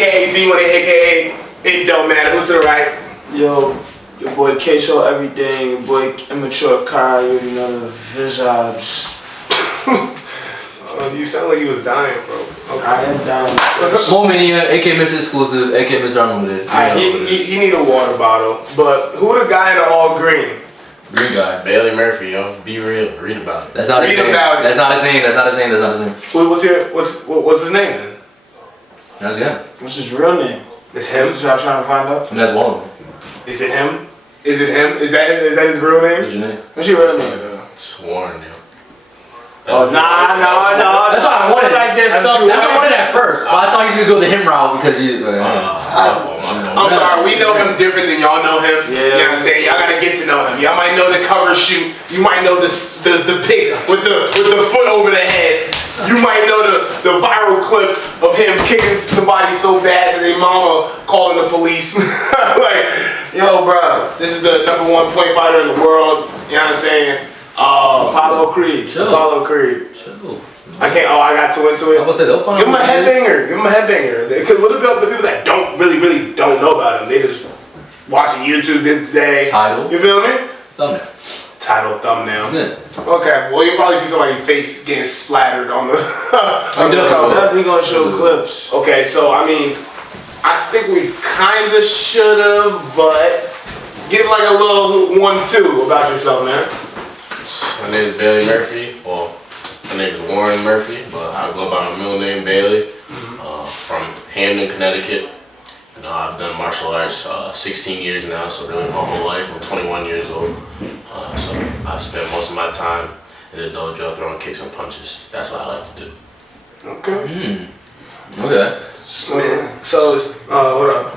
aka Z-Money, aka It Don't Matter. Who to the right? Yo, your boy K-Show Everything, your boy Immature Kai, you already know the visage. You sound like you was dying, bro. Okay. I am dying. Momania, aka Mr. Exclusive, aka Mr. Unlimited. He need a water bottle. But who the guy in the all green? Green guy. Bailey Murphy, yo. Be real. Read about it. That's not his Read name. about it. That's not his name. That's not his name. That's not his name. What's his name then? That's good. What's his real name? It's him. What y'all trying to find out? And that's one of them. Is it him? Is it him? Is that his real name? What's your name? What's your real name? Sworn, yo. Oh, no. That's why I wanted like this That's stuff. what I wanted at first. But I thought you could go the him route because you. I'm sorry, we know him different than y'all know him. Yeah. You know what I'm saying? Y'all gotta get to know him. Y'all might know the cover shoot. You might know the pic with the foot over the head. You might know the viral clip of him kicking somebody so bad that their mama calling the police. Like, yo, bro, this is the #1 point fighter in the world. You know what I'm saying? Apollo Creed. Chill. Apollo Creed. Chill. I can't. Oh, I got too into it. I was say they'll find Give him a out who he is. headbanger. Give him a headbanger. Because what about the people that don't really don't know about him? They just watching YouTube today. Title. You feel me? Thumbnail. Title, thumbnail. Yeah. Okay. Well, you'll probably see somebody's face getting splattered on the. on the definitely cover. Definitely gonna show clips. Okay. So I mean, I think we kind of should have, but give like a little 1-2 about yourself, man. My name is Bailey Murphy. Well, my name is Warren Murphy, but I go by my middle name, Bailey. From Hamden, Connecticut. You know, I've done martial arts 16 years now, so really my whole life. I'm 21 years old. So I spend most of my time in the dojo throwing kicks and punches. That's what I like to do. Okay. Okay. So, hold up.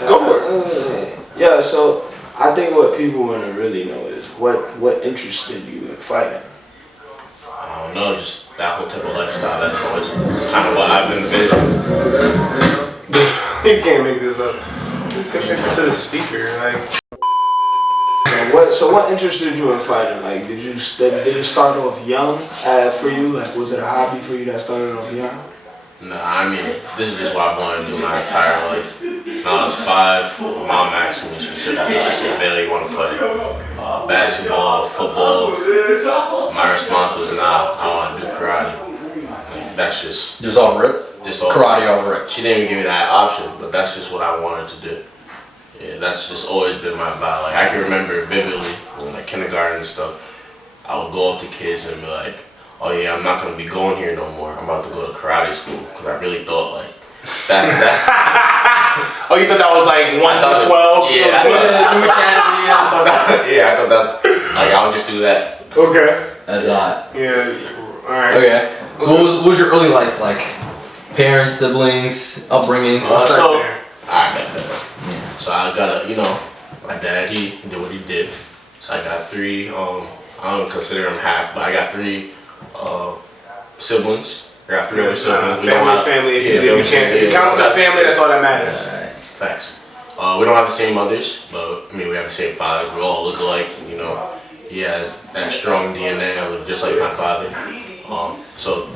Go for it. Yeah, so I think what people want to really know is what interested you in fighting. I don't know, just that whole type of lifestyle. That's always kind of what I've envisioned. You can't make this up. Connect it to the speaker, like. So what interested you in fighting? Like, did you start off young for you? Like, was it a hobby for you that started off young? No, I mean, this is just what I've wanted to do my entire life. When I was 5, my mom asked me specifically, she said, Bailey, you want to play basketball, football? My response was, nah, I want to do karate. Like, that's just Just off rip? all. Karate off rip. She didn't even give me that option, but that's just what I wanted to do. Yeah, that's just always been my vibe. Like, I can remember vividly, when like kindergarten and stuff, I would go up to kids and be like, oh yeah, I'm not gonna be going here no more. I'm about to go to karate school, because I really thought like that. Oh, you thought that was like 1 to 12? Yeah, I thought that. Like, I'll just do that. Okay. That's hot. Yeah. All right. Okay. So what was your early life like? Parents, siblings, upbringing? So I got my dad, he did what he did. So I got 3. I don't consider him half, but I got 3 siblings. I got 3 other siblings. Family's family. If you count with us family, that's all that matters. Alright. Facts. We don't have the same mothers, but I mean we have the same fathers. We all look alike. You know, he has that strong DNA. I look just like my father. So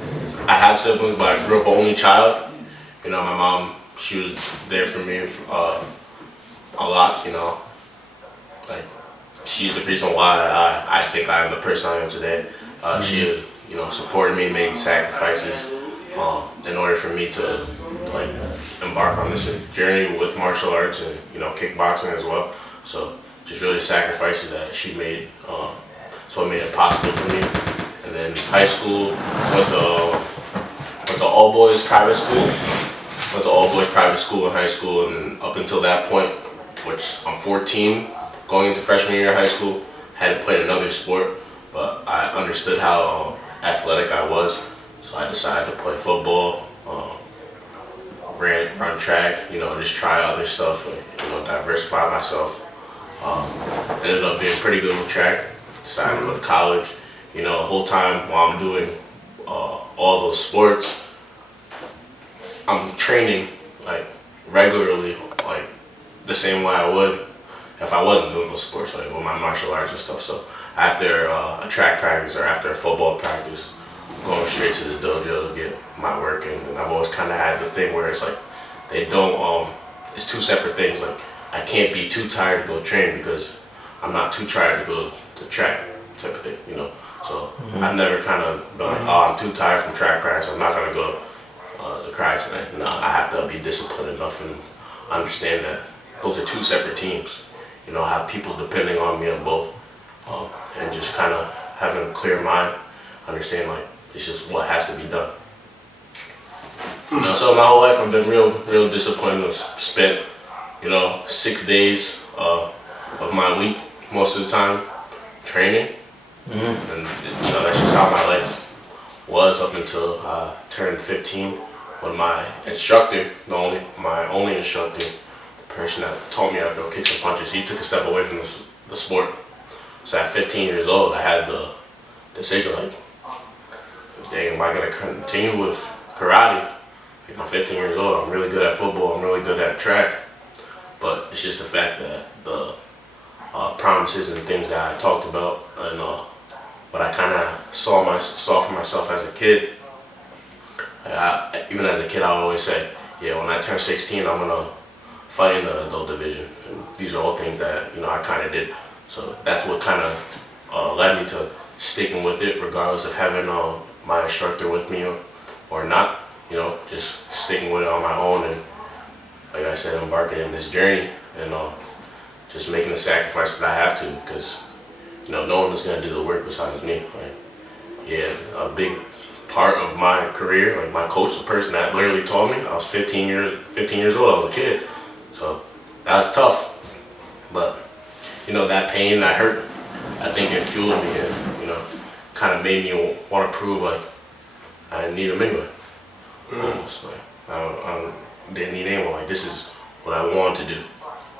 I have siblings, but I grew up an only child. You know, my mom, she was there for me a lot. You know, like she's the reason why I think I am the person I am today. She, supported me, made sacrifices in order for me to like embark on this journey with martial arts and kickboxing as well. So just really sacrifices that she made. That's what made it possible for me. And then high school, went to all boys private school. Went to all boys private school in high school, and up until that point, which I'm 14, going into freshman year of high school, hadn't played another sport, but I understood how athletic I was, so I decided to play football, run track, just try other stuff, diversify myself. Ended up being pretty good with track. Decided to go to college. The whole time while I'm doing all those sports, I'm training like regularly, like the same way I would if I wasn't doing those sports, like with my martial arts and stuff. So after a track practice or after a football practice, going straight to the dojo to get my work in. And I've always kind of had the thing where it's like, they don't. It's two separate things. Like I can't be too tired to go train because I'm not too tired to go to track type of thing, you know. So I've never kind of been like, oh, I'm too tired from track practice, I'm not gonna go to cry tonight. No, I have to be disciplined enough and understand that those are two separate teams. You know, have people depending on me on both, and just kind of having a clear mind, understand like it's just what has to be done. You know, so my whole life I've been real disciplined. I've spent, 6 days of my week most of the time training, and that's just how my life was up until I turned 15, when my instructor, my only instructor, the person that taught me how to throw kicks and punches, he took a step away from the sport. So at 15 years old, I had the decision like, dang, am I gonna continue with karate? Like, I'm 15 years old, I'm really good at football, I'm really good at track, but it's just the fact that the promises and things that I talked about and what I kind of saw for myself as a kid. Even as a kid, I would always say, yeah, when I turn 16, I'm gonna fight in the adult division. And these are all things that I kind of did. So that's what kind of led me to sticking with it, regardless of having my instructor with me or not. Just sticking with it on my own, and like I said, embarking in this journey and just making the sacrifices that I have to, because no one is gonna do the work besides me. A big part of my career, like my coach, the person that literally taught me, I was 15 years old, I was a kid, so that was tough. But that pain, that hurt, I think it fueled me and kind of made me want to prove like I didn't need him anyway. Almost like I didn't need anyone. Like this is what I wanted to do.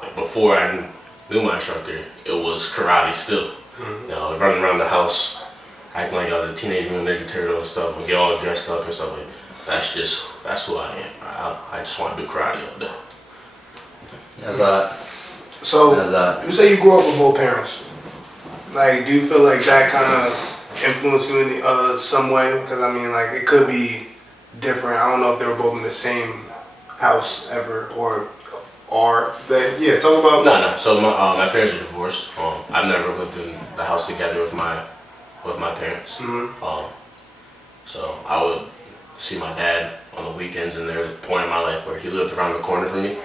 Like before I knew my instructor, it was karate still. I was running around the house acting like I was a Teenage Mutant Ninja Turtle and stuff, and get all dressed up and stuff. Like that's who I am. I just want to do karate all day. How's that? So How's that? you say you grew up with both parents. Like, do you feel like that kind of influenced you in some way? Because I mean, like, it could be different. I don't know if they were both in the same house ever or are they? Yeah, talk about. No. So my parents are divorced. I've never lived in the house together with my parents. So I would see my dad on the weekends, and there was a point in my life where he lived around the corner from me.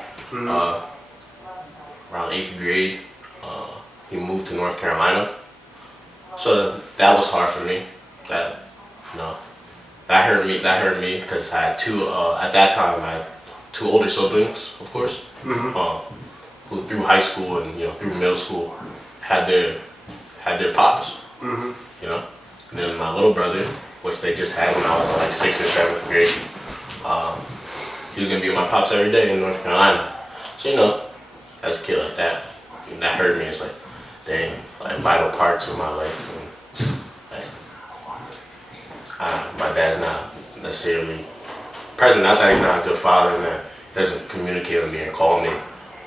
Around 8th grade, he moved to North Carolina. So that was hard for me. That hurt me. That hurt me because I had at that time I had two older siblings, of course, who through high school and through middle school had their pops. And then my little brother, which they just had when I was in like 6th or 7th grade, he was gonna be with my pops every day in North Carolina. So as a kid like that, that hurt me. It's like, dang, like vital parts of my life. And, my dad's not necessarily present. Not that he's not a good father and that he doesn't communicate with me or call me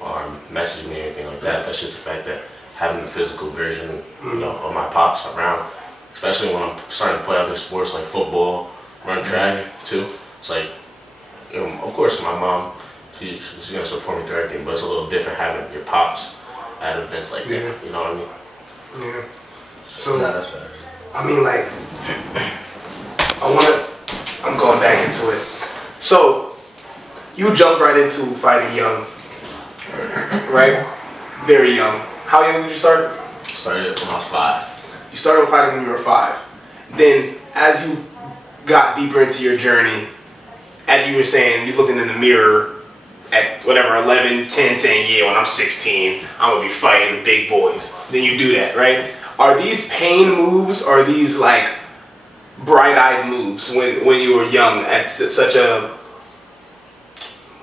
or message me or anything like that. That's just the fact that having the physical version, of my pops around, especially when I'm starting to play other sports like football, run track too. It's like, of course my mom, she's gonna support me through everything, but it's a little different having your pops at events like that. You know what I mean? Yeah. So That's better. I mean, like, I'm going back into it. So you jumped right into fighting young, right? Very young. How young did you start? Started when I was 5. You started fighting when you were 5. Then, as you got deeper into your journey, and you were saying, you looking in the mirror at whatever, 11, 10, saying, yeah, when I'm 16, I'm going to be fighting big boys. Then you do that, right? Are these pain moves, or are these like bright-eyed moves when you were young at such a,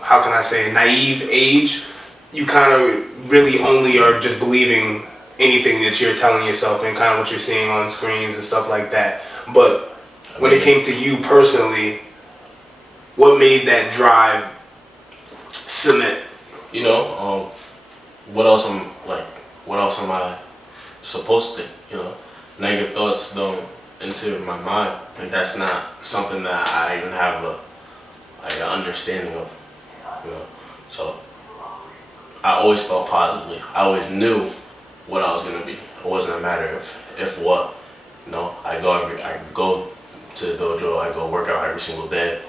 how can I say, naive age? You kind of really only are just believing anything that you're telling yourself and kind of what you're seeing on screens and stuff like that. But when it came to you personally, what made that drive cement? What else am I supposed to think? Negative thoughts don't enter my mind, and that's not something that I even have an understanding of. You know, so I always thought positively. I always knew what I was gonna be. It wasn't a matter of if what. You know, I go to the dojo. I go work out every single day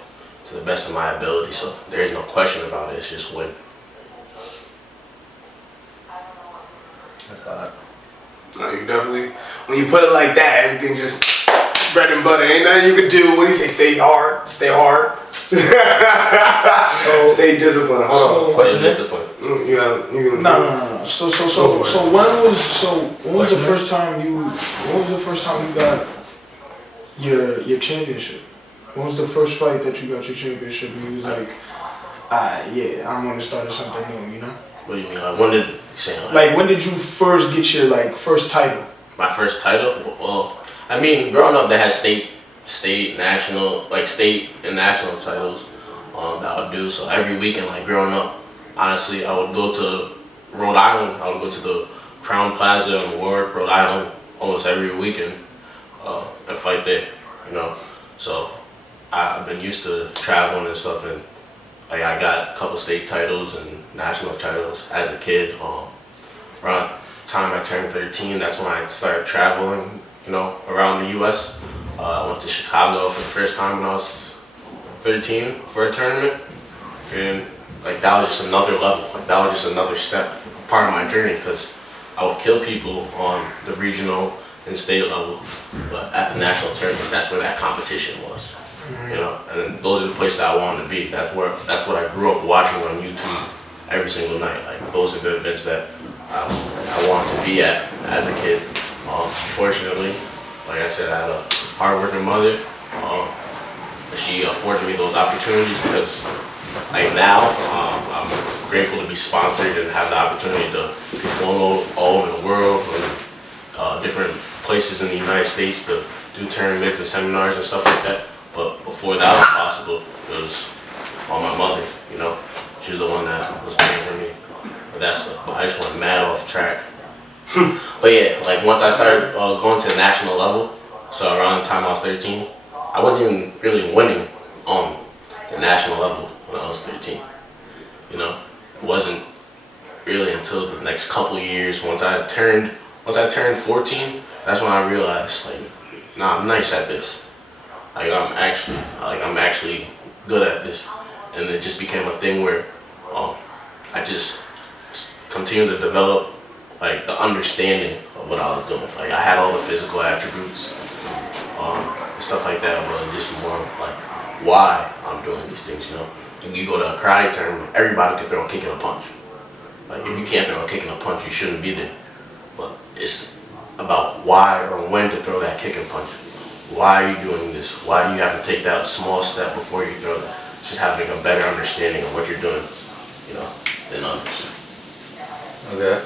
to the best of my ability. So there is no question about it. It's just when. That's hot. No, you definitely. When you put it like that, everything's just bread and butter. Ain't nothing you can do. What do you say? Stay hard. Stay hard. Stay disciplined. Hold on. Question discipline. You got. You can. No. So when was the first time you got your championship? When was the first fight that you got your championship? And you was like, yeah, I'm gonna start something new. You know. What do you mean? Like when did you say? Like when did you first get your first title? My first title? Well, I mean, growing up, they had state, national, state and national titles that I would do. So every weekend, like growing up, honestly, I would go to Rhode Island. I would go to the Crown Plaza in Warwick, Rhode Island, almost every weekend and fight there. You know, so I've been used to traveling and stuff, and like I got a couple state titles and national titles as a kid. Around the time I turned 13, that's when I started traveling, you know, around the U.S. I went to Chicago for the first time when I was 13 for a tournament, and like that was just another level. Like that was just another step, part of my journey, because I would kill people on the regional and state level, but at the national tournaments, that's where that competition was. You know, and those are the places that I wanted to be. That's what I grew up watching on YouTube every single night. Like those are the events that I wanted to be at as a kid. Fortunately, like I said, I had a hardworking mother. She afforded me those opportunities because, like now, I'm grateful to be sponsored and have the opportunity to be flown all over the world and different places in the United States to do tournaments and seminars and stuff like that. But before that was possible, it was on my mother, you know. She was the one that was paying for me for that stuff. But I just went mad off track. But yeah, like once I started going to the national level, so around the time I was 13, I wasn't even really winning on the national level when I was 13. You know, it wasn't really until the next couple of years, once I turned 14, that's when I realized, like, nah, I'm nice at this. Like I'm actually good at this, and it just became a thing where I just continued to develop like the understanding of what I was doing. Like I had all the physical attributes, and stuff like that, but it's just more of like why I'm doing these things. You know, you go to a karate tournament, everybody can throw a kick and a punch. Like if you can't throw a kick and a punch, you shouldn't be there. But it's about why or when to throw that kick and punch. Why are you doing this? Why do you have to take that small step before you throw that? Just having a better understanding of what you're doing, you know, than others. Okay.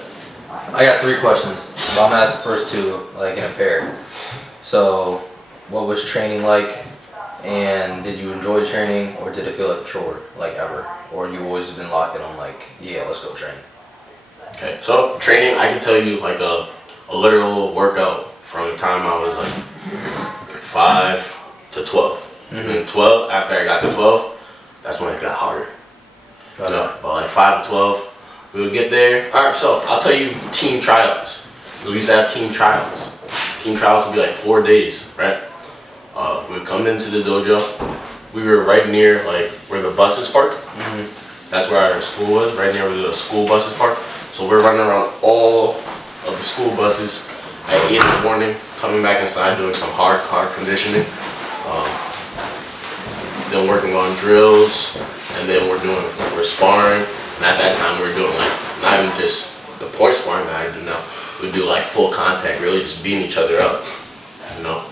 I got 3 questions, but I'm gonna ask the first 2 like in a pair. So, what was training like? And did you enjoy training, or did it feel like a chore, like ever? Or you always been locked in on like, yeah, let's go train? Okay, so training, I can tell you like a literal workout from the time I was like 5 to 12. And then 12, after I got to 12, that's when it got harder. Got So, but like 5 to 12, we would get there. All right, so I'll tell you team tryouts. We used to have team tryouts. Team tryouts would be like 4 days, right? We would come into the dojo. We were right near like where the buses park. That's where our school was, right near where the school buses park. So we're running around all of the school buses at 8 in the morning, coming back inside, doing some hard conditioning. Then working on drills, and then we're sparring. And at that time we were doing like, not even just the point sparring that I do now, we do like full contact, really just beating each other up, you know.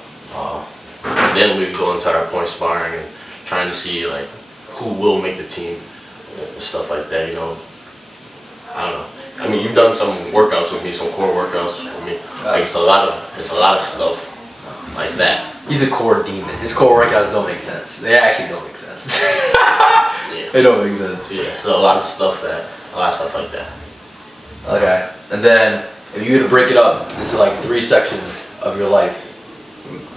And then we would go into our point sparring and trying to see like who will make the team and stuff like that, you know. I don't know. I mean, you've done some workouts with me, some core workouts with me. Like it's a lot of stuff like that. He's a core demon. His core workouts don't make sense. They actually don't make sense. Yeah. They don't make sense. Yeah. So a lot of stuff like that. Okay. And then if you were to break it up into like 3 sections of your life,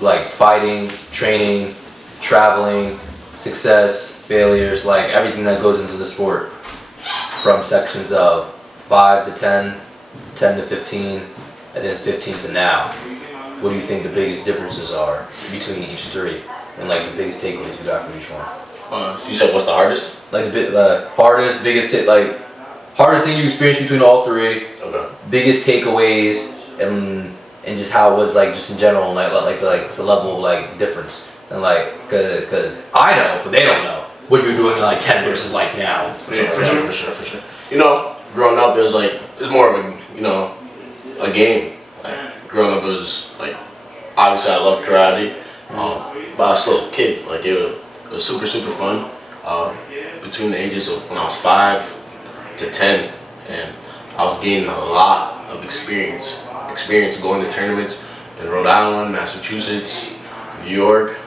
like fighting, training, traveling, success, failures, like everything that goes into the sport, from sections of 5 to 10, 10 to 15, and then 15 to now. What do you think the biggest differences are between each three, and like the biggest takeaways you got from each one? So you said what's the hardest? Like the hardest, biggest like hardest thing you experienced between all three, Okay. biggest takeaways, and just how it was like just in general, like the level of like difference, and like cause I know, but they don't know what you're doing like 10 versus like now. Yeah, for sure. You know, growing up, it was more of a, you know, a game. Like, growing up, it was like, obviously I loved karate, but I was still a kid. Like, it was super fun. Between the ages of when I was 5 to 10, and I was gaining a lot of experience going to tournaments in Rhode Island, Massachusetts, New York,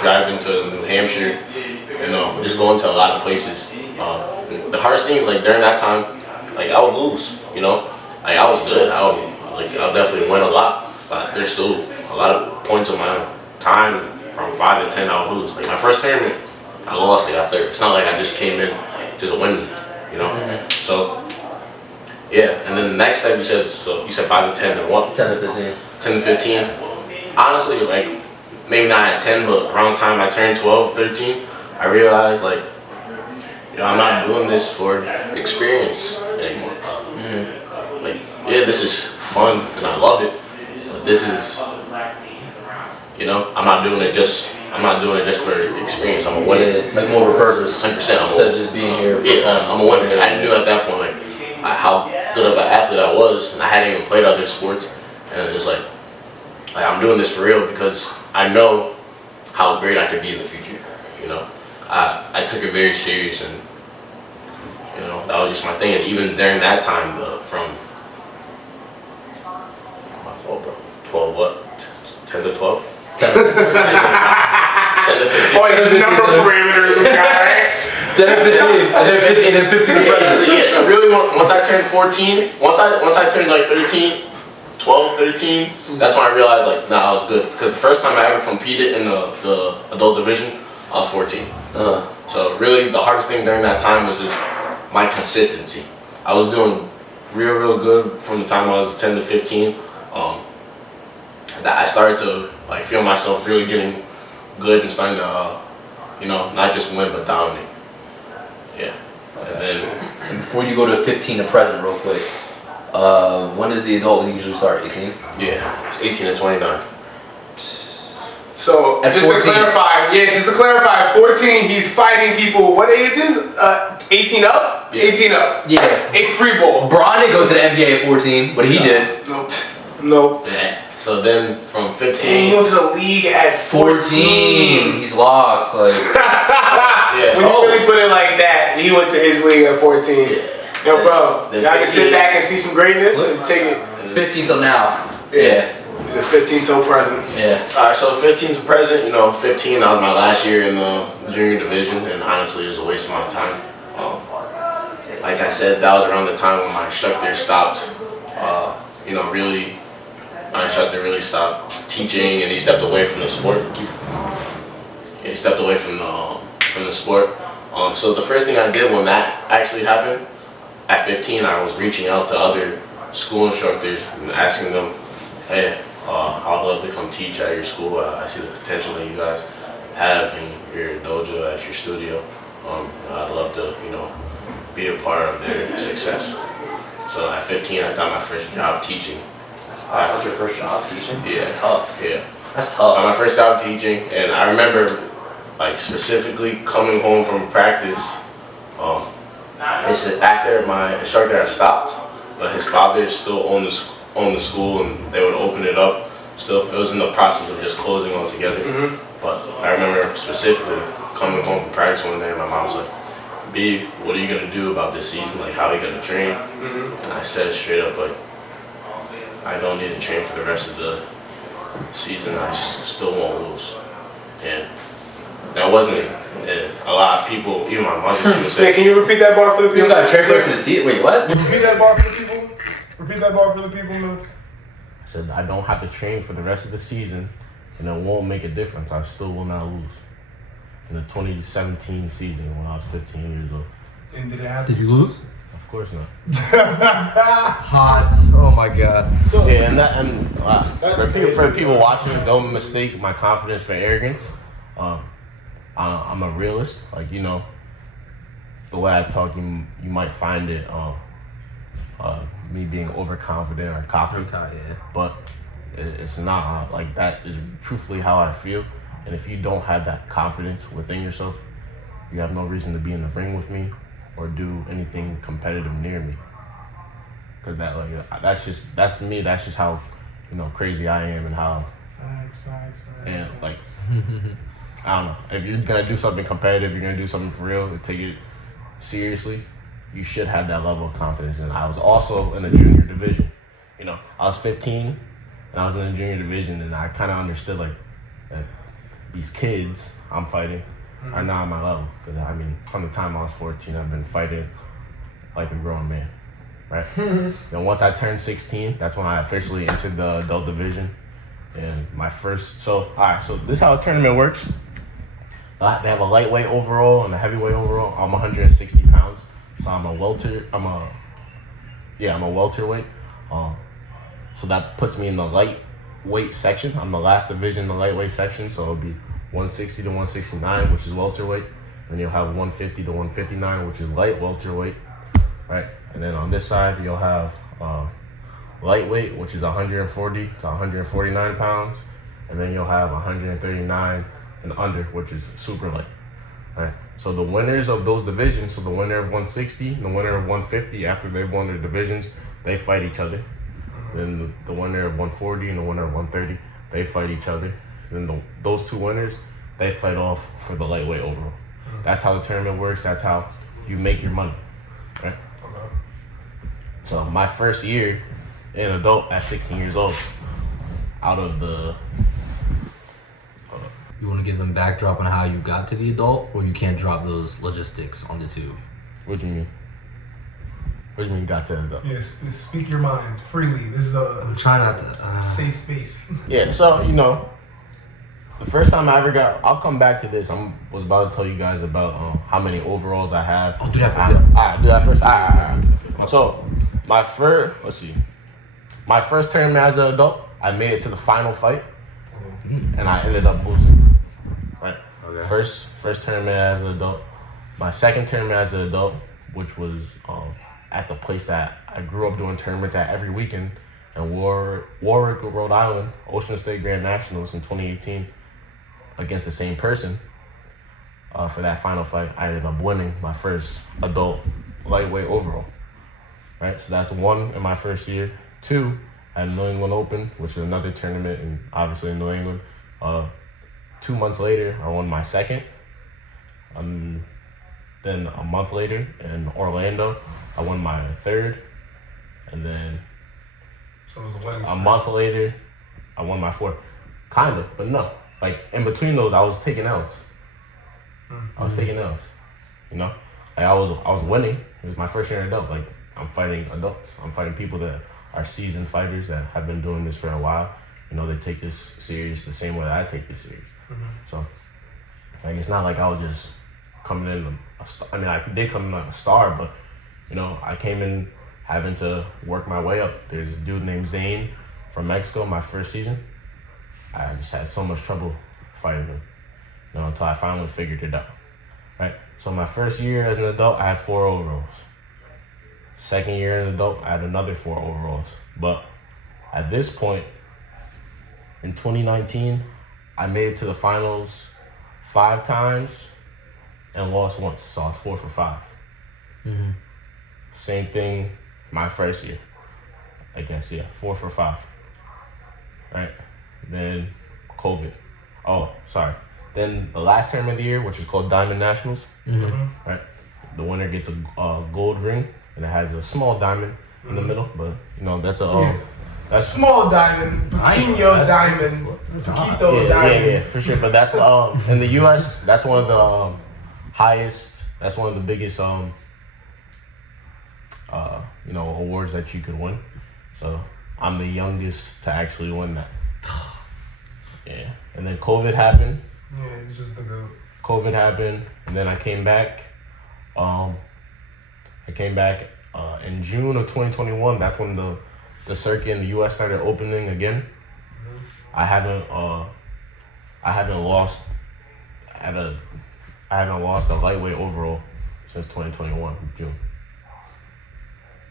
driving to New Hampshire, just going to a lot of places. The hardest thing is like during that time, like I would lose, you know, like I was good, I'll definitely win a lot, but there's still a lot of points of my time from 5 to 10 I would lose. Like my first tournament, I lost, I got third. It's not like I just came in just winning, you know. So yeah, and then the next step you said 5 to 10, then what? 10 to 15. 10 to 15. Honestly, like maybe not at 10, but around the time I turned 12, 13, I realized like, you know, I'm not doing this for experience anymore. Like, yeah, this is fun and I love it, but this is, you know, I'm not doing it just for experience. I'm a winner. Yeah, like more of a purpose. 100%. Instead of just being here. For fun. I'm a winner. I knew at that point like how good of an athlete I was, and I hadn't even played other sports, and it's like I'm doing this for real because I know how great I could be in the future. You know, I took it very serious, and you know that was just my thing. And even during that time, from my fault, bro. 12 what? 10 to 12. 10 to 15. Oh, the number parameters we got, right? 10 to 15. I said 15 and 15 to present. So really, once I turned 14, once I turned like 13, 12, 13, that's when I realized like, nah, I was good. Because the first time I ever competed in the adult division, I was 14. So really, the hardest thing during that time was just my consistency. I was doing real good from the time I was 10 to 15. That I started to like feel myself really getting good and starting to, you know, not just win but dominate. Yeah. And then Before you go to 15 to present real quick, when does the adult league usually start? 18? yeah, it's 18 to 29. So At just 14. to clarify, 14, he's fighting people, what ages? 18 up? Yeah. 18 up. Yeah. 8 free ball. Braun didn't go to the NBA at 14, but he did. Nope. Yeah. So then from 15, Dang, he went to the league at 14. He's locked. Like, yeah. When you really put it like that, he went to his league at 14. Yo, bro, Then y'all can 15. sit back and see some greatness and take it. 15 till now. Yeah. He's at 15 till present. Yeah. Alright, so 15 to present, you know, 15, that was my last year in the junior division, and honestly, it was a waste of my time. Like I said, that was around the time when my instructor stopped, you know, my instructor really stopped teaching, and he stepped away from the sport. He stepped away from the sport. So the first thing I did when that actually happened, at 15, I was reaching out to other school instructors and asking them, hey, I'd love to come teach at your school. I see the potential that you guys have in your dojo, at your studio. I'd love to, you know, be a part of their success. So at 15, I got my first job teaching. That was your first job teaching? Yeah. That's tough. Yeah. That's I tough. got my first job teaching, and I remember, like, specifically coming home from practice. After my instructor had stopped, but his father still owned the school, and they would open it up. Still, it was in the process of just closing altogether. But I remember specifically coming home from practice one day, and my mom was like, "B, what are you gonna do about this season? Like, how are you gonna train?" And I said straight up, like, I don't need to train for the rest of the season. I still won't lose. And that wasn't a lot of people, even my mother, she would Yeah, say, can you repeat that bar for the people? You got a train first to the seat? Wait, what? Repeat that bar for the people. Repeat that bar for the people, man. I said, I don't have to train for the rest of the season, and it won't make a difference. I still will not lose. in the 2017 season when I was 15 years old. And did it happen? Did you lose? Of course not. Hot. Oh my god. So Yeah, for the people watching, don't mistake my confidence for arrogance. I'm a realist. Like, you know, the way I talk, you might find it me being overconfident or cocky. Okay, yeah. But it's not like that. Is truthfully how I feel. And if you don't have that confidence within yourself, you have no reason to be in the ring with me or do anything competitive near me. Cause that's me. That's just how, you know, crazy I am and how. Facts. And like, I don't know. If you're gonna do something competitive, you're gonna do something for real, and take it seriously, you should have that level of confidence. And I was also in the junior division. You know, I was 15 and I was in the junior division, and I kind of understood like that these kids I'm fighting are not on my level. Because I mean, from the time I was 14, I've been fighting like a grown man, right? Then once I turned 16, that's when I officially entered the adult division. And my first, so this is how a tournament works. They have a lightweight overall and a heavyweight overall. I'm 160 pounds, so I'm a welterweight. So that puts me in the lightweight section. I'm the last division in the lightweight section, so it'll be 160 to 169, which is welterweight, and you'll have 150 to 159, which is light welterweight, right? And then on this side, you'll have lightweight, which is 140 to 149 pounds, and then you'll have 139 and under, which is super light. Right? So the winners of those divisions, so the winner of 160 and the winner of 150, after they've won their divisions, they fight each other. Then the winner of 140 and the winner of 130, they fight each other. Then those two winners, they fight off for the lightweight overall. That's how the tournament works. That's how you make your money, right? So my first year in adult at 16 years old, out of the... You want to give them backdrop on how you got to the adult, or you can't drop those logistics on the tube? What do you mean? What do you mean got to the adult? Yes, speak your mind freely. This is I'm a trying not to... safe space. Yeah, so, you know, the first time I ever got... I'll come back to this. Was about to tell you guys about how many overalls I have. I'll do that first. Alright, do that first. Alright. So, my first tournament as an adult, I made it to the final fight, and I ended up losing. Right. Okay. First tournament as an adult. My second tournament as an adult, which was at the place that I grew up doing tournaments at every weekend, in Warwick, Rhode Island, Ocean State Grand Nationals in 2018, against the same person. For that final fight, I ended up winning my first adult lightweight overall. Right. So that's one in my first year. Two, at New England Open, which is another tournament, and obviously in New England. 2 months later, I won my second. Then a month later in Orlando, I won my third. And then So it was a wedding. a month later, I won my fourth. Kind of, but no. Like, in between those, I was taking L's. I was taking L's, you know? Like, I was winning. It was my first year in adult. Like, I'm fighting adults. I'm fighting people that are seasoned fighters that have been doing this for a while. You know, they take this serious the same way I take this serious. So, like, it's not like I was just coming in a star. I mean, I did come in like a star, but, you know, I came in having to work my way up. There's a dude named Zane from Mexico, my first season. I just had so much trouble fighting him, you know, until I finally figured it out, right? So my first year as an adult, I had 4 overalls. Second year as an adult, I had another 4 overalls. But at this point, in 2019, I made it to the finals 5 times and lost once. So I was 4 for 5. Mm-hmm. Same thing my first year. I guess, yeah, 4 for 5. Right? Then COVID. Oh, sorry. Then the last tournament of the year, which is called Diamond Nationals. Mm-hmm. Right? The winner gets a gold ring, and it has a small diamond in the middle. But, you know, that's a... That's Small diamond, pequeño diamond, Paquito diamond. Yeah, for sure. But that's in the U.S. That's one of the highest. That's one of the biggest you know, awards that you could win. So I'm the youngest to actually win that. Yeah. And then COVID happened. Yeah, it's just the goat. COVID happened, and then I came back. In June of 2021. That's when the circuit in the U.S. started opening again. I haven't lost a lightweight overall since 2021 June.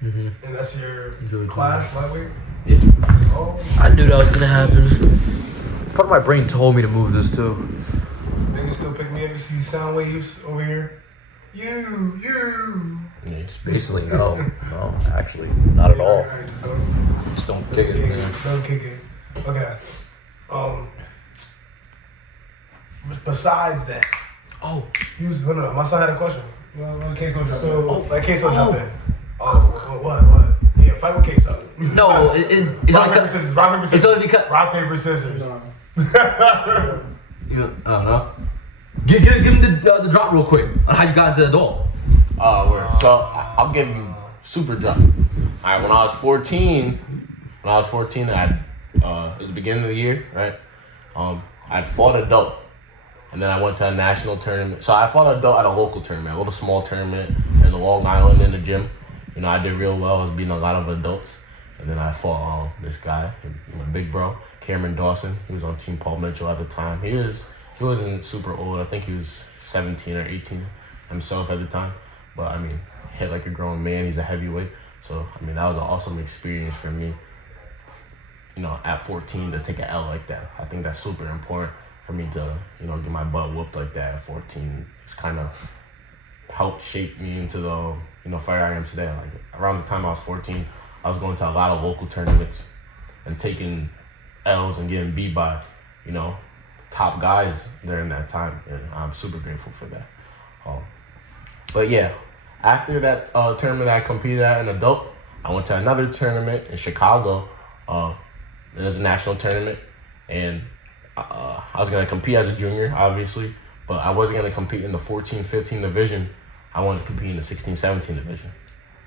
And that's your class, lightweight? Yeah. Oh, I knew that was gonna happen. Part of my brain told me to move this too. niggas still pick me up to see sound waves over here. You. Yeah. Basically, no, actually, not at all. Alright, just Just don't kick it, man. Don't kick it. Okay. Besides that, no, my son had a question. Let Queso jump in. Let Queso jump in. What? Yeah, fight with Queso. No, it's rock, only paper, scissors. Rock, paper, it's scissors. only because Rock, paper, scissors. I don't know. Give him the drop real quick on how you got into the adult. Word. So I'll give you super drop. Alright, when I was 14, I it was the beginning of the year, right? I fought adult. And then I went to a national tournament. So I fought adult at a local tournament, a little small tournament in Long Island in the gym. You know, I did real well. I was beating a lot of adults. And then I fought this guy, my big bro, Cameron Dawson. He was on Team Paul Mitchell at the time. He wasn't super old. I think he was 17 or 18 himself at the time. But I mean, hit like a grown man. He's a heavyweight. So I mean, that was an awesome experience for me. You know, at 14 to take an L like that. I think that's super important for me to, get my butt whooped like that at 14. It's kind of helped shape me into the, fighter I am today. Like around the time I was 14, I was going to a lot of local tournaments and taking L's and getting beat by, top guys during that time. And I'm super grateful for that. But yeah, after that tournament that I competed at in adult, I went to another tournament in Chicago. It was a national tournament, and I was going to compete as a junior, obviously, but I wasn't going to compete in the 14-15 division. I wanted to compete in the 16-17 division,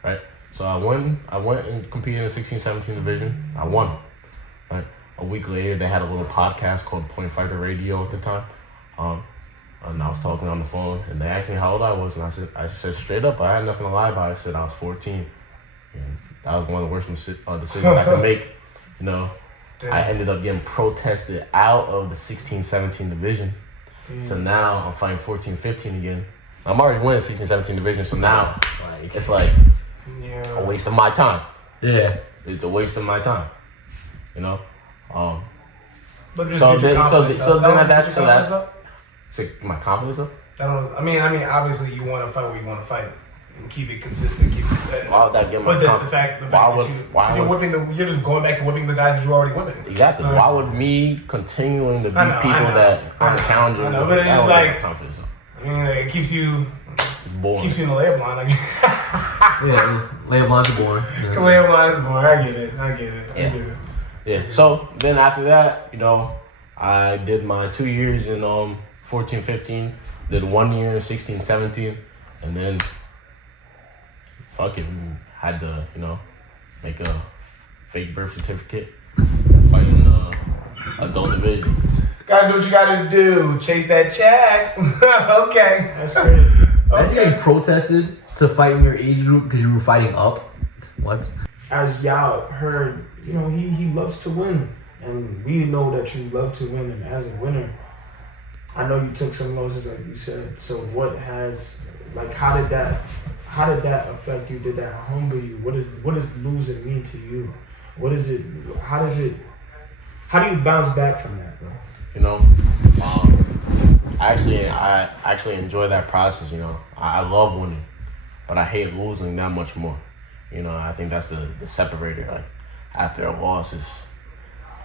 right? So I went and competed in the 16-17 division. I won, right? A week later, they had a little podcast called Point Fighter Radio at the time. And I was talking on the phone, and they asked me how old I was, and I said straight up, I had nothing to lie about. I said I was 14, and that was one of the worst decisions I could make. I ended up getting protested out of the 16-17 division. So now I'm fighting 14-15 again. I'm already winning 16-17 division, so now it's like a waste of my time. Yeah. It's a waste of my time. But So then so my confidence up? I mean, obviously you want to fight what you want to fight and keep it consistent, keep it competitive. Why would that get my But the confidence? fact that you're just going back to whipping the guys that you're already whipping. Exactly. Why would me continuing to beat people that are challenging? I know, but it's like confidence up? I mean, it keeps you It's boring. in the layup line. Yeah, layup lines are boring. The layup line is boring. I get it. Yeah. So then after that, I did my 2 years in 14-15, did 1 year in 16-17, and then fucking had to, make a fake birth certificate and fight in the adult division. Gotta do what you gotta do. Chase that check. Okay. That's crazy. Imagine getting protested to fight in your age group because you were fighting up. What? As y'all heard, he loves to win. And we know that you love to win. And as a winner, I know you took some losses like you said. So how did that affect you? Did that humble you? What does losing mean to you? How do you bounce back from that, bro? I actually enjoy that process. I love winning, but I hate losing that much more. I think that's the separator. Like after a loss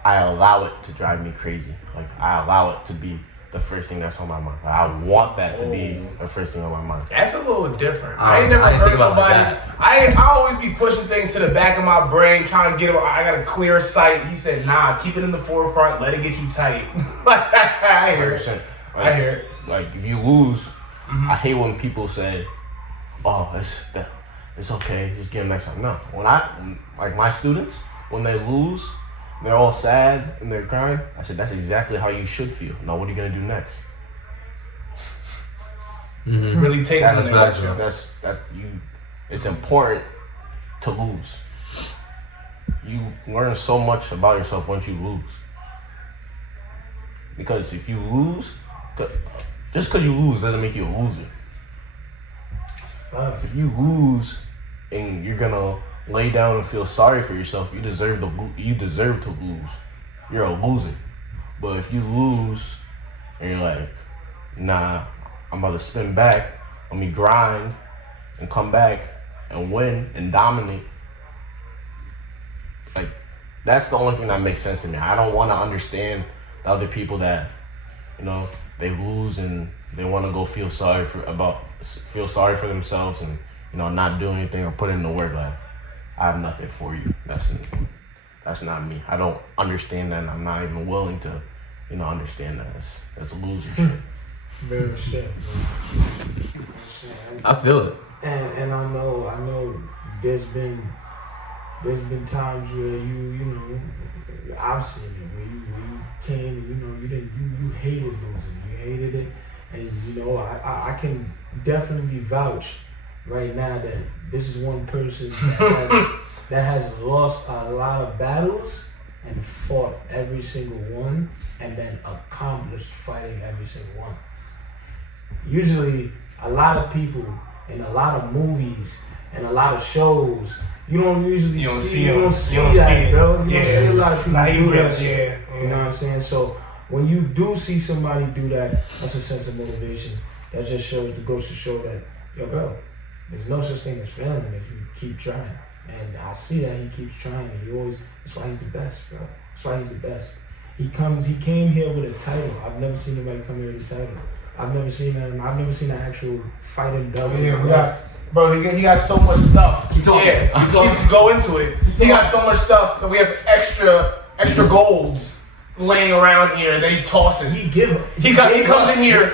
I allow it to drive me crazy. Like I allow it to be the first thing that's on my mind. Like, I want that to be the first thing on my mind. That's a little different. I ain't never didn't heard think about it like nobody. that. I always be pushing things to the back of my brain, trying to get it. I got a clear sight. He said, "Nah, keep it in the forefront. Let it get you tight." I hear it. 100%. I hear it. Like if you lose, I hate when people say, "Oh, it's okay, just get them next time." No, when my students, when they lose, they're all sad and they're crying. I said, that's exactly how you should feel. Now, what are you gonna do next? Really take That's them facts, there. bro. that's you. It's important to lose. You learn so much about yourself once you lose. Because if you lose, just because you lose doesn't make you a loser. If you lose and you're gonna lay down and feel sorry for yourself, you deserve to lose. You're a loser. But if you lose and you're like, nah, I'm about to spin back, let me grind and come back and win and dominate. Like, that's the only thing that makes sense to me. I don't want to understand the other people that, they lose and they want to go feel sorry for themselves and not do anything or put in the work. Like, I have nothing for you. That's not me. I don't understand that, and I'm not even willing to understand that. That's a loser shit. Very shit. I feel it. And I know there's been times where I've seen it where you came and you hated losing, you hated it, and I can definitely vouch right now that this is one person that has lost a lot of battles and fought every single one and then accomplished fighting every single one. Usually a lot of people in a lot of movies and a lot of shows, you don't usually see that, bro. You don't see a lot of people do that shit. You know what I'm saying? So when you do see somebody do that, that's a sense of motivation. That just goes to show that, yo, bro, there's no such thing as failing if you keep trying. And I see that he keeps trying, and that's why he's the best, bro. That's why he's the best. He came here with a title. I've never seen anybody come here with a title. I've never seen that. I've never seen an actual fighting double. Yeah, he got so much stuff. Keep go into it. He got so much stuff that we have extra golds laying around here that he tosses. He comes in here.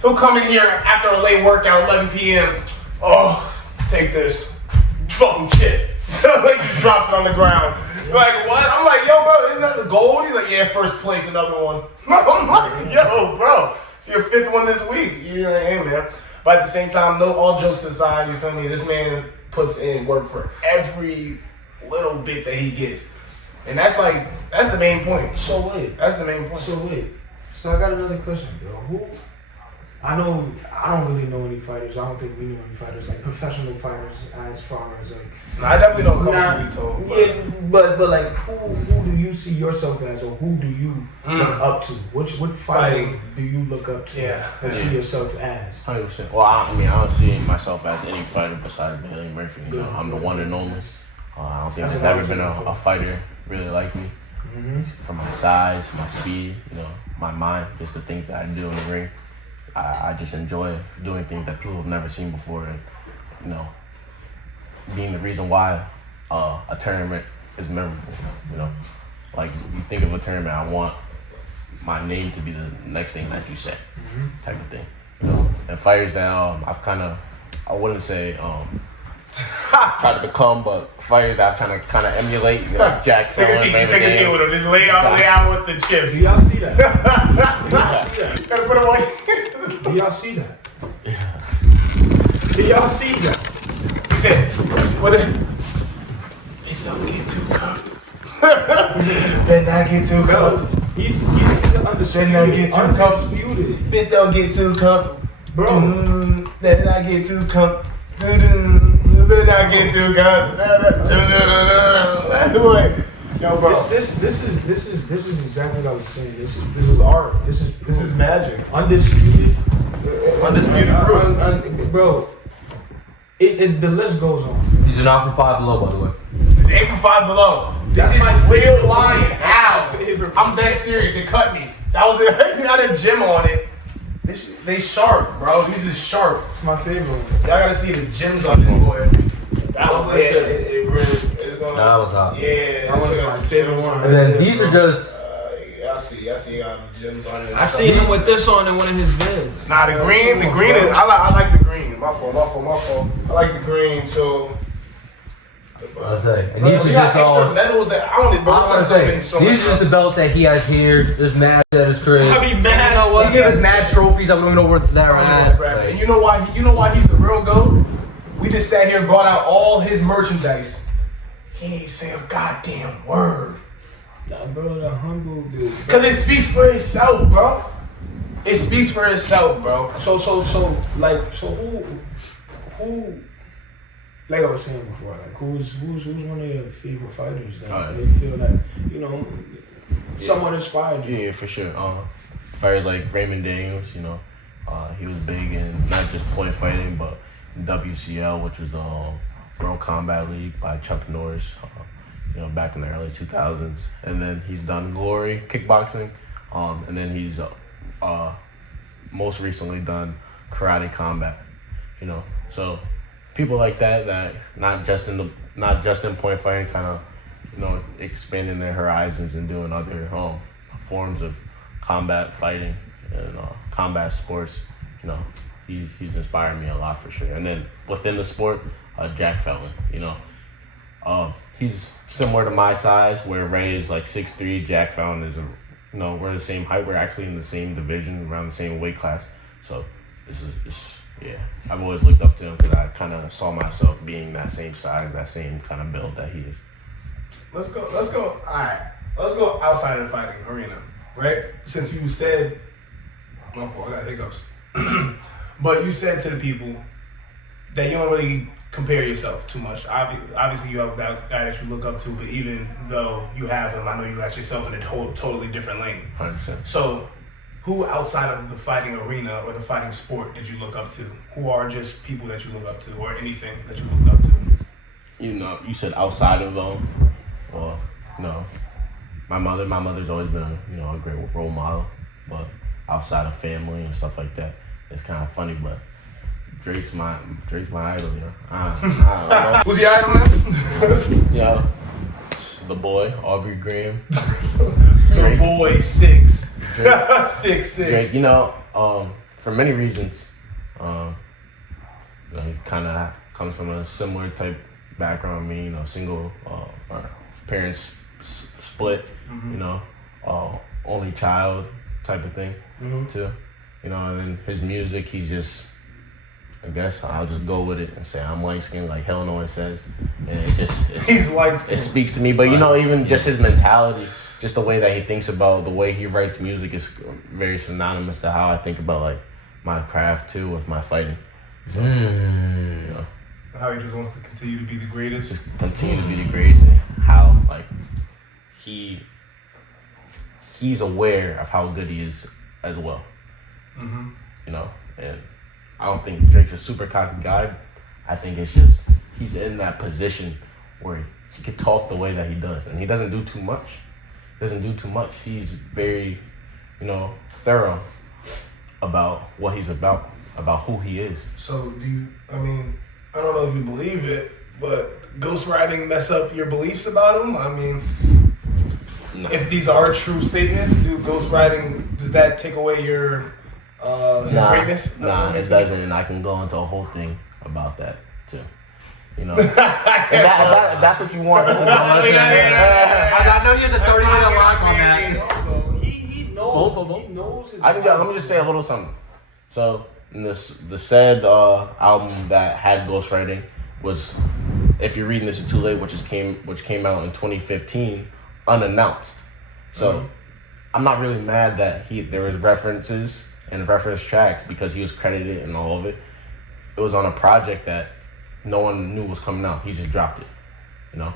He'll come in here after a late workout, 11 p.m. Oh, take this fucking shit. Like, he drops it on the ground. Like, what? I'm like, yo, bro, isn't that the gold? He's like, yeah, first place, another one. I'm like, yo, bro, it's your 5th one this week. You're like, hey, man. But at the same time, all jokes aside, you feel me? This man puts in work for every little bit that he gets. And that's the main point. So wait. That's the main point. So I got another question, bro. I don't really know any fighters. I don't think we know any fighters, like professional fighters, as far as like. No, I definitely don't come to be told. Yeah, but like, who do you see yourself as, or who do you look up to? What fighter do you look up to? And see yourself as? 100%. Well, I don't see myself as any fighter besides Billy Murphy. I'm the one and only. I don't think there's ever been a fighter really like me. From my size, my speed, my mind, just the things that I do in the ring. I just enjoy doing things that people have never seen before, and being the reason why a tournament is memorable. Like, you think of a tournament, I want my name to be the next thing that you say, type of thing. And fighters that I've I wouldn't say try to become, but fighters that I'm trying to kind of emulate, like Jack Fallon, Raymond James. Just lay out with the chips. Do y'all see that? Gotta put away. Do y'all see that? Do y'all see that? He said, it don't get too comfortable. Better not get too comfortable. He's Better not get too comfortable. Better don't get too comfortable. Bro. Better not get too comfortable. Better not get too comfortable. Yo, bro. This is exactly what I was saying. This is art. This is magic. Undisputed Undisputed bro. The list goes on. These are not from Five Below, by the way. It's 8 from 5 Below. This is my real lion. How? I'm dead serious. It cut me. That was it. They got a gym on it. They sharp, bro. These is sharp. It's my favorite one. Y'all gotta see the gyms on this boy. That was it really is going. That was hot. Yeah, That one's my favorite one. And then these are just. I see the gyms on it. I seen him with this on in one of his vids. Nah, the green is. I like the green. My fault. I like the green too. I'll say. And Bro, these we are got just extra all. medals that I only I'm gonna say, these are just the belt that he has here. There's match that is straight. I be mad. You know what? He gave us mad trophies. I don't even know where they're at. And you know why? You know why he's the real GOAT? We just sat here and brought out all his merchandise. He ain't say a goddamn word. Nah, bro, the humble dude. Cause it speaks for itself, bro. It speaks for itself, bro. So who, like I was saying before, like who's one of your favorite fighters that you feel that, you know, someone inspired you? Yeah, for sure. Fighters like Raymond Daniels, you know, he was big in not just point fighting, but WCL, which was the World Combat League by Chuck Norris, you know, back in the early 2000s. And then he's done Glory kickboxing, and then he's most recently done Karate Combat, you know. So people like that not just in point fighting, kind of, you know, expanding their horizons and doing other forms of combat fighting and combat sports, you know, he's inspired me a lot for sure. And then within the sport, Jack Felton, you know, he's similar to my size, where Ray is like 6'3", Jack Felton is, you know, we're the same height. We're actually in the same division, around the same weight class. So yeah, I've always looked up to him because I kind of saw myself being that same size, that same kind of build that he is. Let's go. All right. Let's go outside of the fighting arena, right? Since you said, my fault, I got hiccups. But you said to the people that you don't really compare yourself too much. Obviously, you have that guy that you look up to, but even though you have him, I know you got yourself in a totally different lane. 100%. So, who outside of the fighting arena or the fighting sport did you look up to? Who are just people that you look up to, or anything that you look up to? You know, you said outside of well, no, my mother's always been, you know, a great role model, but outside of family and stuff like that, it's kind of funny, but Drake's my idol, you know. I don't know. Who's your idol, man? You know, the boy, Aubrey Graham. Your boy, 6'6". Drake, you know, for many reasons, you know, he kind of comes from a similar type background. Me, you know, single, our parents split, you know, only child type of thing, too. You know, and then his music, he's just, I guess I'll just go with it and say I'm light skinned, like hell no it says, and he's light skinned. It speaks to me, but you know, even just his mentality, just the way that he thinks about the way he writes music is very synonymous to how I think about like my craft too with my fighting. So, you know, how he just wants to continue to be the greatest. Just continue to be the greatest, and how like he's aware of how good he is as well. You know, and I don't think Drake's a super cocky guy. I think it's just he's in that position where he can talk the way that he does, and he doesn't do too much. He's very, you know, thorough about what he's about who he is. So I don't know if you believe it, but ghostwriting mess up your beliefs about him? I mean, No. If these are true statements, does that take away your greatness? Nah, it doesn't, and I can go into a whole thing about that too. You know, if that's what you want. This is what I'm saying. I know he has a 30-minute lock on that. He knows. Both of them. He knows his Let me just say a little something. So, the said album that had ghostwriting was, if you're reading this too late, which came out in 2015, unannounced. So, I'm not really mad that there was references and reference tracks because he was credited in all of it. It was on a project that no one knew was coming out. He just dropped it, you know.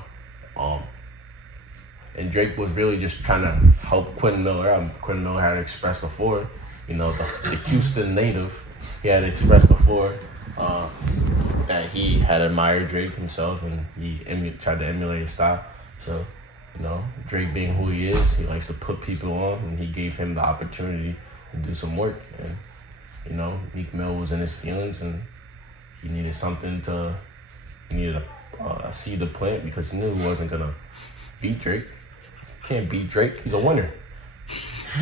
And Drake was really just trying to help Quentin Miller. Quentin Miller had expressed before, you know, the Houston native. He had expressed before that he had admired Drake himself, and he tried to emulate his style. So, you know, Drake being who he is, he likes to put people on, and he gave him the opportunity to do some work. And, you know, Meek Mill was in his feelings, and he needed a seed to plant because he knew he wasn't gonna beat Drake. Can't beat Drake. He's a winner.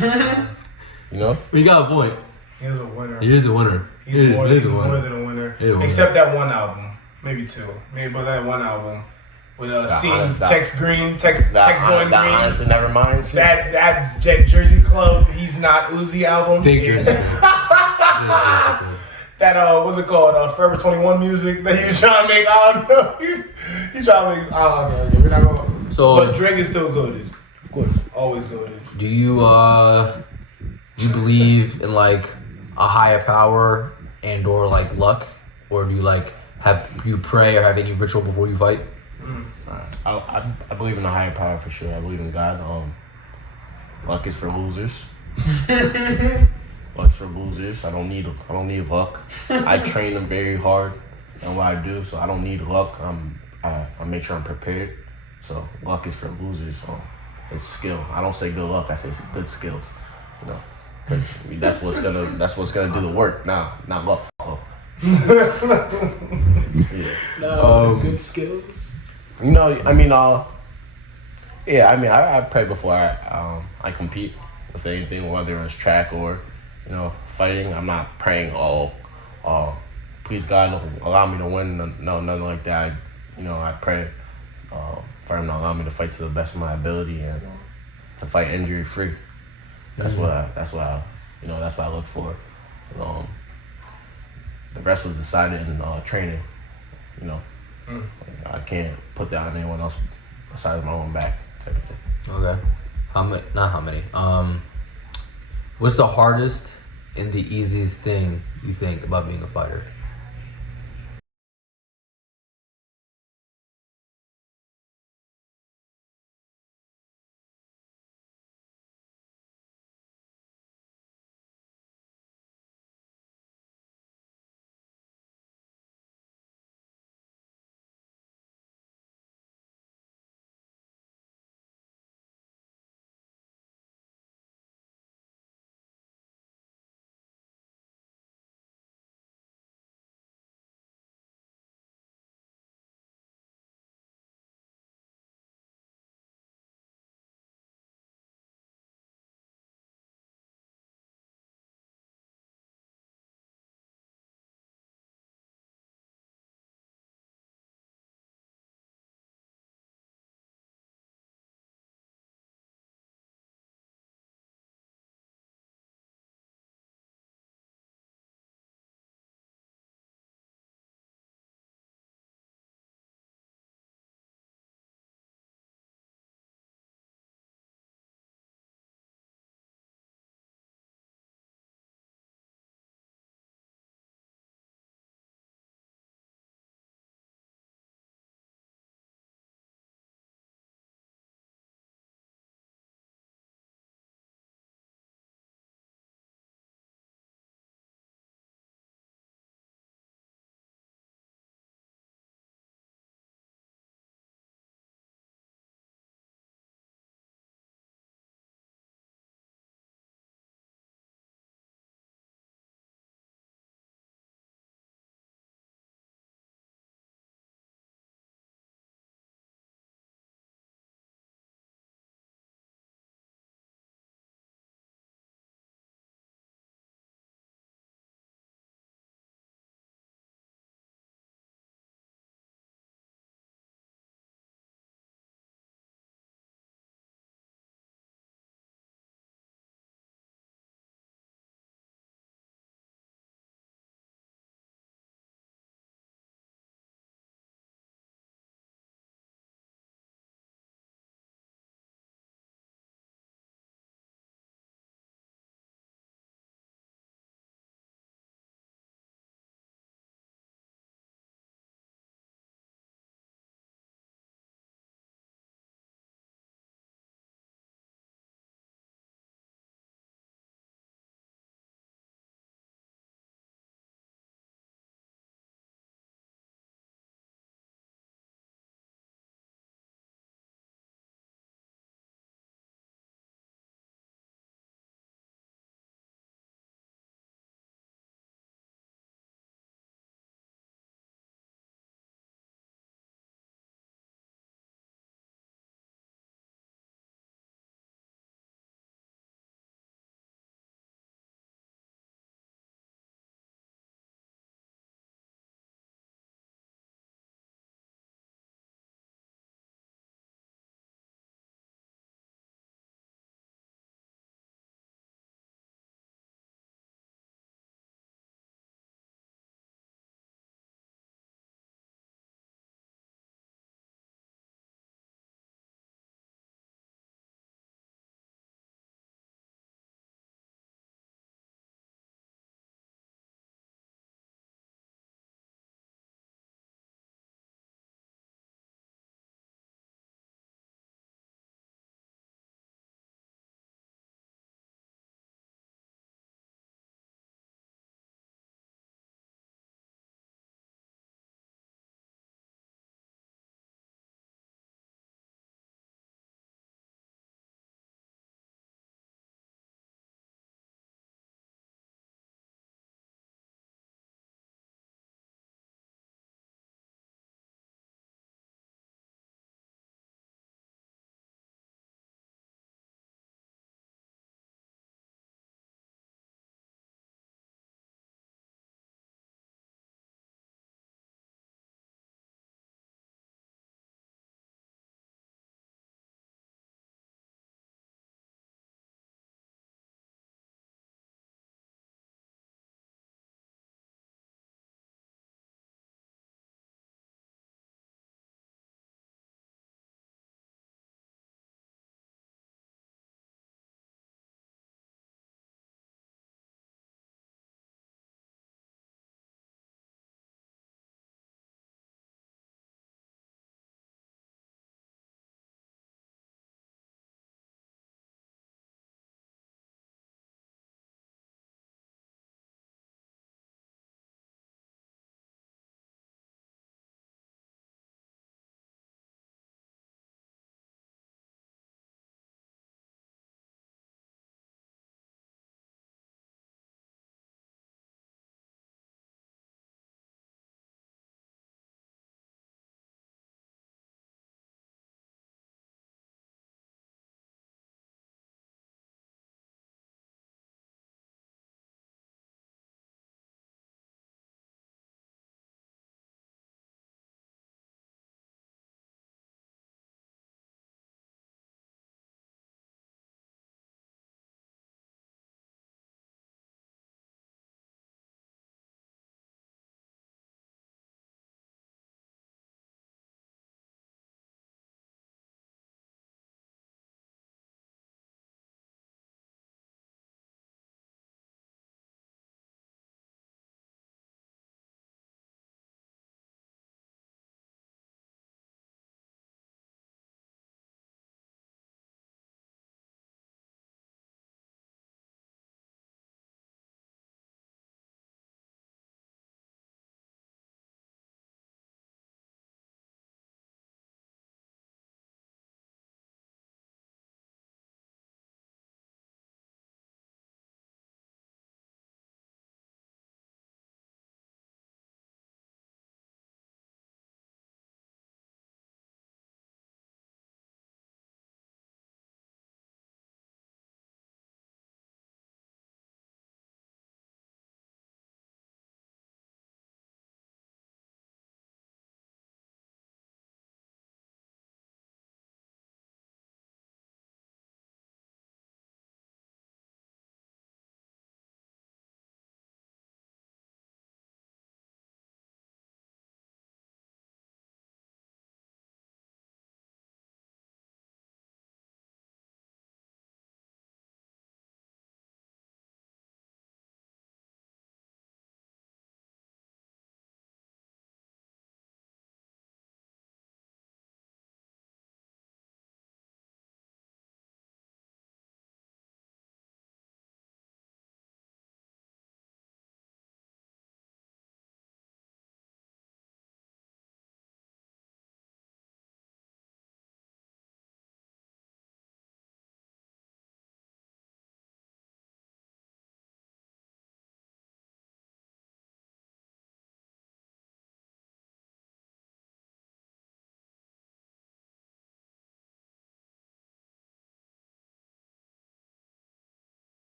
You know? Well, you got a point. He is a winner. He is a winner. He's more than a winner. He is a winner. Except that one album. Maybe two. But that one album, With That seeing hon- that- text green, text going that green. honestly never mind. Shit. That Jersey Club, He's Not Uzi album. Fake Jersey Club. That what's it called? Forever 21 music that he was trying to make. I don't know. He's trying to make. I don't know. We're not gonna. So- but Drake is still goated. Of course, always goated. Do you believe in like a higher power and or like luck, or do you like have you pray or have any ritual before you fight? I believe in a higher power for sure. I believe in God. Luck is for losers. Luck's for losers. I don't need luck. I train them very hard in what I do, so I don't need luck. I make sure I'm prepared. So luck is for losers. So it's skill. I don't say good luck. I say it's good skills. You know, 'cause that's what's gonna do the work. Not luck. Yeah. Good skills. You know, I mean, yeah, I mean, I pray before I compete with anything, whether it's track or, you know, fighting. I'm not praying, please God, allow me to win. No, nothing like that. I pray for him to allow me to fight to the best of my ability and to fight injury free. That's what I look for. The rest was decided in training. I can't put that on anyone else besides my own back type of thing. Okay. Not how many. What's the hardest and the easiest thing you think about being a fighter?